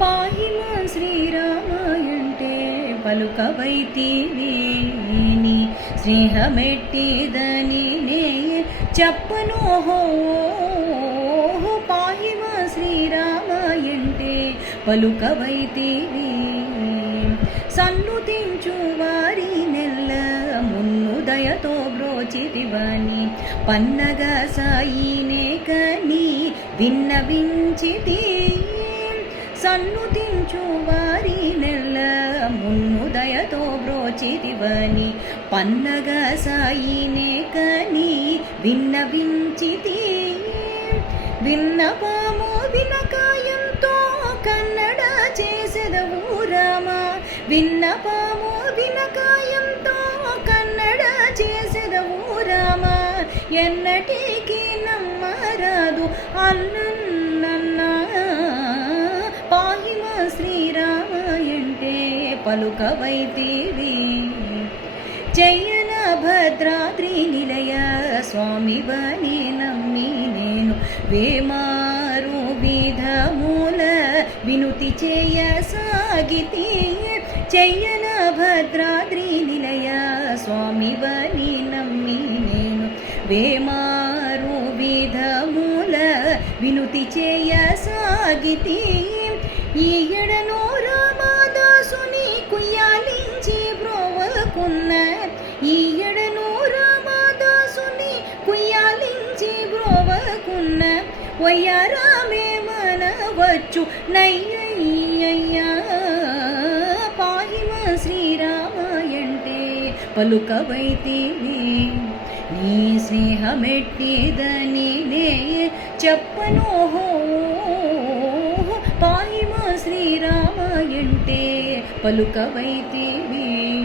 పాహిమా శ్రీరామాయంటే పలుకవైతివి నీ స్నేహమెట్టిదని నే చెప్పనోహో. పాహిమా శ్రీరామాయంటే పలుకవైతివి సన్నుతించు వారి నెల్ల మున్నుదయతో బ్రోచితివని పన్నగ సాయినే కని విన్నవించితి. సన్నుతించు వారి నెల్ల మున్నుదయతో బ్రోచితివని పన్నగ సాయినే కని విన్నవించితి. విన్నపము వినకాయంతో కన్నడ చేసెదవు రామా. విన్నపము వినకాయంతో కన్నడ చేసెదవు రామా. ఎన్నటికీ నమ్మరాదు అన్నన్నా. పాహిమా శ్రీరామాయంటే పలుకవైతివి జయన భద్రాద్రి నిలయ స్వామివని నమ్మి నేను వేమారు విధముల వినుతి చేయసాగితి. జయన భద్రాద్రి నిలయ స్వామివని నమ్మి నేను వేమారు విధముల వినుతి చేయసాగితి. ఈ ఎడనో రామదాసుని కుయ్యాలించి బ్రోవకున్న. ఈ ఎడనో రామదాసుని కుయ్యాలించి బ్రోవకున్న. వయ్యారామే మనవచ్చు నయ్యయ్యయ్యా. పాహిమా శ్రీరామాయంటే పలుకవైతివి నీ స్నేహమెట్టిదని నే చెప్పనోహో. పాహిమా శ్రీరామాయంటే పలుకవైతివి.